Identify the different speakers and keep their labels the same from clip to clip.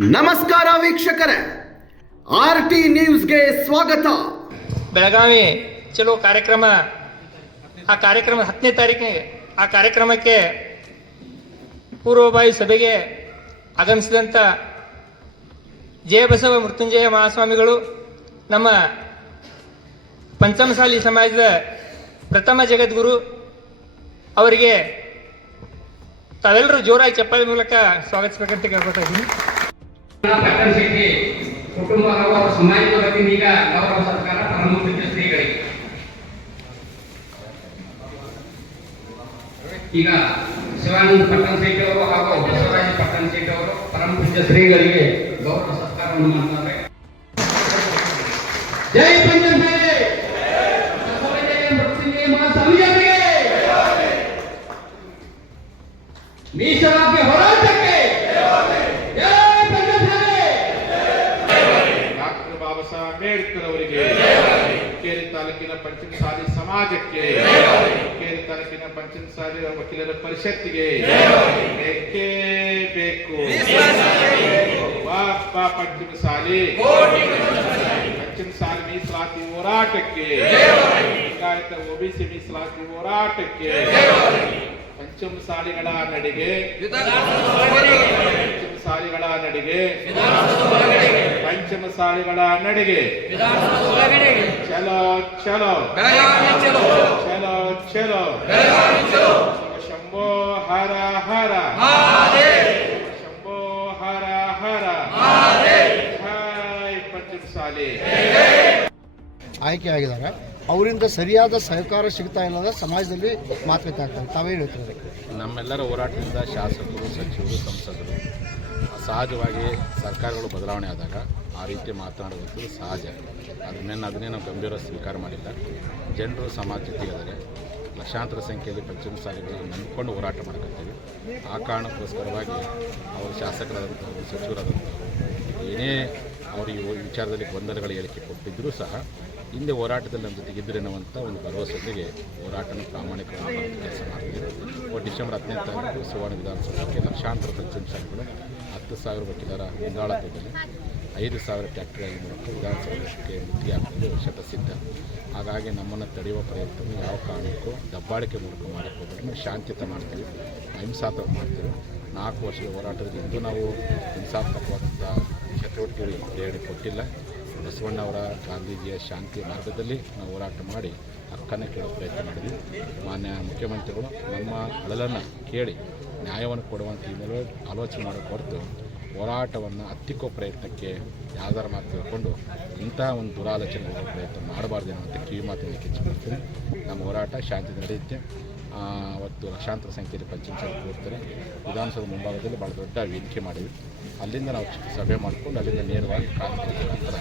Speaker 1: ನಮಸ್ಕಾರ ವೀಕ್ಷಕರೇ. R T ನ್ಯೂಸ್ಗೆ ಸ್ವಾಗತ.
Speaker 2: ಬೆಳಗಾವಿ, ಚಲೋ ಕಾರ್ಯಕ್ರಮ. ಆ ಕಾರ್ಯಕ್ರಮ ಹತ್ತನೇ ತಾರೀಕಿಗೆ, ಆ ಕಾರ್ಯಕ್ರಮಕ್ಕೆ ಪೂರ್ವಭಾವಿ ಸಭೆಗೆ ಆಗಮಿಸಿದಂಥ ಜಯಬಸವ ಮೃತ್ಯುಂಜಯ ಮಹಾಸ್ವಾಮಿಗಳು, ನಮ್ಮ ಪಂಚಮಸಾಲಿ ಸಮಾಜದ ಪ್ರಥಮ ಜಗದ್ಗುರು ಅವರಿಗೆ ತಾವೆಲ್ಲರೂ ಜೋರಾಗಿ ಚಪ್ಪಾಳಿ ಮೂಲಕ ಸ್ವಾಗತಿಸಬೇಕಂತ ಕೇಳ್ಕೊತಾ ಇದ್ದೀನಿ.
Speaker 3: ಪಟ್ಟಣ ಶೆಟ್ಟಿ ಕುಟುಂಬ ಹಾಗೂ ಅವರ ಸಮಾಜದ ವತಿಯಿಂದ ಈಗ ಗೌರವ ಸತ್ಕಾರ ಪರಮ ಪೂಜ್ಯ ಶ್ರೀಗಳಿಗೆ ಈಗ ಶಿವಾನಂದ ಪಟ್ಟಣ ಶೆಟ್ಟಿ ಅವರು ಹಾಗೂ ಬಸವರಾಜ ಪಟ್ಟಣ ಶೆಟ್ಟಿ ಅವರು ಪರಮ ಪೂಜ್ಯ ಶ್ರೀಗಳಿಗೆ ಗೌರವ ಸತ್ಕಾರವನ್ನು ಮಾಡ್ತಾರೆ ಜೈ ಪಂಚಮಸಾಲಿ ಬಸವರಾಜ ಮೃತ್ಯುಂಜಯ ಮಹಾಸ್ವಾಮಿಯವರಿಗೆ ಮೀಸಲಾತಿ ಹೋರಾಟಕ್ಕೆ
Speaker 4: ಅಂಬೇಡ್ಕರ್ ಕೇರಿ ತಾಲೂಕಿನ ಪಂಚಮಸಾಲಿ ಸಮಾಜಕ್ಕೆ. ಕೇರಿ ತಾಲೂಕಿನ ಪಂಚಮಸಾಲಿ ವಕೀಲರ ಪರಿಷತ್ತಿಗೆ. ಬೇಕೇ ಬೇಕು. ಬಾಪ ಪಂಚಮಸಾಲಿ. ಪಂಚಮಸಾಲಿ ಮೀಸಲಾತಿ ಹೋರಾಟಕ್ಕೆ. ಲಿಂಗಾಯತ ಒಬಿಸಿ ಮೀಸಲಾತಿ ಹೋರಾಟಕ್ಕೆ. ಪಂಚಮಸಾಲಿಗಳ ನಡಿಗೆ. ಪಂಚಮಸಾಲಿಗಳ ನಡಿಗೆ. ಪಂಚಮಸಾಲಿಗಳ ನಡಿಗೆ. ಚಲೋ ಚಲೋ. ಚಲೋ. ಚಲೋ ಶಂಭೋ ಹರ ಹರ. ಶಂಭೋ ಹರ ಹರ. ಜೈ ಸಾಲಿ.
Speaker 5: ಆಯ್ಕೆ ಆಗಿದ್ದಾರೆ. ಅವರಿಂದ ಸರಿಯಾದ ಸಹಕಾರ ಸಿಗ್ತಾ ಇಲ್ಲದ ಅಂದ್ರೆ ಸಮಾಜದಲ್ಲಿ ಮಾತುಕತೆ ಆಗ್ತದೆ ತಾವೇ ಹೇಳ್ತಾರೆ
Speaker 6: ನಮ್ಮೆಲ್ಲರ ಹೋರಾಟದಿಂದ ಶಾಸಕರು ಸಚಿವರು ಸಂಸದರು ಸಹಜವಾಗಿ ಸರ್ಕಾರಗಳು ಬದಲಾವಣೆ ಆದಾಗ ಆ ರೀತಿ ಮಾತನಾಡುವುದು ಸಹಜ. ಅದನ್ನೇನು ಅದನ್ನೇ ನಾವು ಗಂಭೀರ ಸ್ವೀಕಾರ ಮಾಡಿಲ್ಲ. ಜನರು ಸಮಾಜ ಜೊತೆಗಿದ್ದಾರೆ ಲಕ್ಷಾಂತರ ಸಂಖ್ಯೆಯಲ್ಲಿ ಪಂಚಮಸಾಲಿಗಳನ್ನು ನಂಬಿಕೊಂಡು ಹೋರಾಟ ಮಾಡ್ಕೊತೀವಿ ಆ ಕಾರಣಕ್ಕೋಸ್ಕರವಾಗಿ ಅವರು ಶಾಸಕರಾದಂಥವ್ರು ಸಚಿವರಾದಂಥವ್ರು ಏನೇ ಅವರು ಈ ವಿಚಾರದಲ್ಲಿ ಗೊಂದಲಗಳ ಹೇಳಿಕೆ ಕೊಟ್ಟಿದ್ದರೂ ಸಹ ಹಿಂದೆ ಹೋರಾಟದಲ್ಲಿ ನಮ್ಮ ಜೊತೆಗೆ ಇದ್ದರು ಅನ್ನುವಂಥ ಒಂದು ಭರವಸೆಯೊಂದಿಗೆ ಹೋರಾಟನ ಪ್ರಾಮಾಣಿಕವಾಗಿ ಕೆಲಸ ಮಾಡ್ತೀವಿ ಡಿಸೆಂಬರ್ ಹದಿನೈದು ತಾರೀಕು ಸುವರ್ಣ ವಿಧಾನಸೌಧಕ್ಕೆ ಲಕ್ಷಾಂತರ ಪಂಚಮಸಾಲಿಗಳು ಹತ್ತು ಸಾವಿರ ವಕೀಲರ ಮುಂದಾಳತ್ವದಲ್ಲಿ ಐದು ಸಾವಿರ ಟ್ಯಾಕ್ಟರ್ ಮೂಲಕ ವಿಧಾನಸೌಧಕ್ಕೆ ಮುತ್ತಿಗೆ ಹಾಕಲು ಶತಸಿದ್ಧ. ಹಾಗಾಗಿ ನಮ್ಮನ್ನು ತಡೆಯುವ ಪ್ರಯತ್ನ ಯಾವ ಕಾರಣಕ್ಕೂ ದಬ್ಬಾಳಿಕೆ ಮೂಲಕ ಮಾಡಿಕೊಂಡು ಶಾಂತಿಯುತ ಮಾಡ್ತೀವಿ, ಅಹಿಂಸಾತ್ಮಕ ಮಾಡ್ತೀವಿ. ನಾಲ್ಕು ವರ್ಷದ ಹೋರಾಟದಲ್ಲಿ ಇಂದು ನಾವು ಹಿಂಸಾತ್ಮಕವಾದಂಥ ಚಟುವಟಿಕೆಗಳಿಗೆ ಪ್ರೇರಣೆ ಕೊಟ್ಟಿಲ್ಲ ಬಸವಣ್ಣವರ ಗಾಂಧೀಜಿಯ ಶಾಂತಿ ಮಾರ್ಗದಲ್ಲಿ ನಾವು ಹೋರಾಟ ಮಾಡಿ ಹಕ್ಕನ್ನು ಕೇಳೋ ಪ್ರಯತ್ನ ಮಾಡಿದ್ವಿ. ಮಾನ್ಯ ಮುಖ್ಯಮಂತ್ರಿಗಳು, ನಮ್ಮ ಅಳಲನ್ನು ಕೇಳಿ ನ್ಯಾಯವನ್ನು ಕೊಡುವಂಥ ಈ ಆಲೋಚನೆ ಮಾಡೋಕ್ಕೆ ಹೊರತು ಹೋರಾಟವನ್ನು ಹತ್ತಿಕ್ಕೋ ಪ್ರಯತ್ನಕ್ಕೆ ಯಾವ್ದಾರ ಮಾತು ತಿಳ್ಕೊಂಡು ಇಂಥ ಒಂದು ದುರಾಲೋಚನೆ ಮಾಡೋ ಪ್ರಯತ್ನ ಮಾಡಬಾರ್ದು ಅನ್ನುವಂಥ ಕಿವಿ ಮಾತಿನ ಕೆಚ್ಚಿಕೊಡ್ತೀನಿ ನಮ್ಮ ಹೋರಾಟ ಶಾಂತಿ ನಡೆಯುತ್ತೆ. ಅವತ್ತು ಲಕ್ಷಾಂತರ ಸಂಖ್ಯೆಯಲ್ಲಿ ಪಂಚಮಸಾಲಿ ಕೂರ್ತಾರೆ ವಿಧಾನಸೌಧ ಮುಂಭಾಗದಲ್ಲಿ ಭಾಳ ದೊಡ್ಡ ವೇದಿಕೆ ಮಾಡಿದ್ವಿ. ಅಲ್ಲಿಂದ ನಾವು ಸಭೆ ಮಾಡಿಕೊಂಡು ಅಲ್ಲಿಂದ ನೇರವಾಗಿ ಕಾರ್ಯಕ್ರಮ ನಂತರ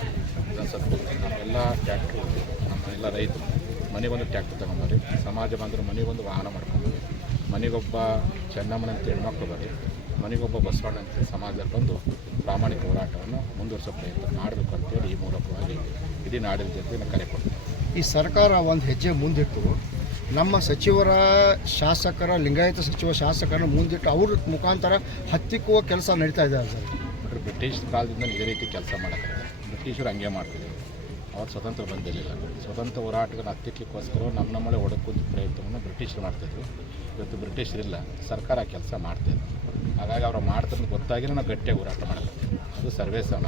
Speaker 6: ವಿಧಾನಸೌಧ ನಮ್ಮೆಲ್ಲ ಟ್ಯಾಕ್ಟ್ರು ನಮ್ಮ ಎಲ್ಲ ರೈತರು ಮನೆ ಬಂದು ಟ್ಯಾಕ್ಟ್ರ್ ತೊಗೊಂಬರ್ರಿ. ಸಮಾಜ ಬಂದರು ಮನೆಗೊಂದು ವಾಹನ ಮಾಡ್ಕೊಂಡು ಮನೆಗೊಬ್ಬ ಚೆನ್ನಮ್ಮನ ಅಂತ ಹೆಣ್ಮಕ್ಳು ಬರ್ರಿ. ಮನೆಗೊಬ್ಬ ಬಸವಣ್ಣ ಅಂತ ಸಮಾಜದಲ್ಲಿ ಬಂದು ಪ್ರಾಮಾಣಿಕ ಹೋರಾಟವನ್ನು ಮುಂದುವರಿಸೋ ಪ್ರಯತ್ನ ಮಾಡಬೇಕು ಅಂತೇಳಿ ಈ ಮೂಲಕವಾಗಿ ಇಡೀ ನಾಡಿನ ಜನತೆಯನ್ನು ಕರೆ ಕೊಡ್ತೀನಿ.
Speaker 5: ಈ ಸರ್ಕಾರ ಒಂದು ಹೆಜ್ಜೆ ಮುಂದಿಟ್ಟು ನಮ್ಮ ಸಚಿವರ ಶಾಸಕರ ಲಿಂಗಾಯತ ಸಚಿವ ಶಾಸಕರನ್ನ ಮುಂದಿಟ್ಟು ಅವ್ರ ಮುಖಾಂತರ ಹತ್ತಿಕ್ಕುವ ಕೆಲಸ ನಡೀತಾ ಇದೆ ಸರ್?
Speaker 6: ಬ್ರಿಟಿಷ್ ಕಾಲದಿಂದ ಇದೇ ರೀತಿ ಕೆಲಸ ಮಾಡಕ್ಕೆ ಬ್ರಿಟಿಷರು ಹಂಗೆ ಮಾಡ್ತಿದ್ರು. ಅವ್ರು ಸ್ವತಂತ್ರ ಬಂದಿರಲಿಲ್ಲ. ಸ್ವತಂತ್ರ ಹೋರಾಟಗಳನ್ನ ಹತ್ತಿಕ್ಲಿಕ್ಕೋಸ್ಕರ ನಮ್ಮ ನಮ್ಮಳೆ ಒಡಕುಂತ ಪ್ರಯತ್ನವನ್ನು ಬ್ರಿಟಿಷರು ಮಾಡ್ತಿದ್ರು. ಇವತ್ತು ಬ್ರಿಟಿಷರಿಲ್ಲ. ಸರ್ಕಾರ ಕೆಲಸ ಮಾಡ್ತಿದ್ರು ಹಾಗಾಗಿ ಅವ್ರು ಮಾಡ್ತಾರೆ ಗೊತ್ತಾಗಿ ನಾವು ಗಟ್ಟಿಯಾಗಿ ಹೋರಾಟ ಮಾಡಕ್ಕೆ ಅದು ಸರ್ವೇ ಸಮ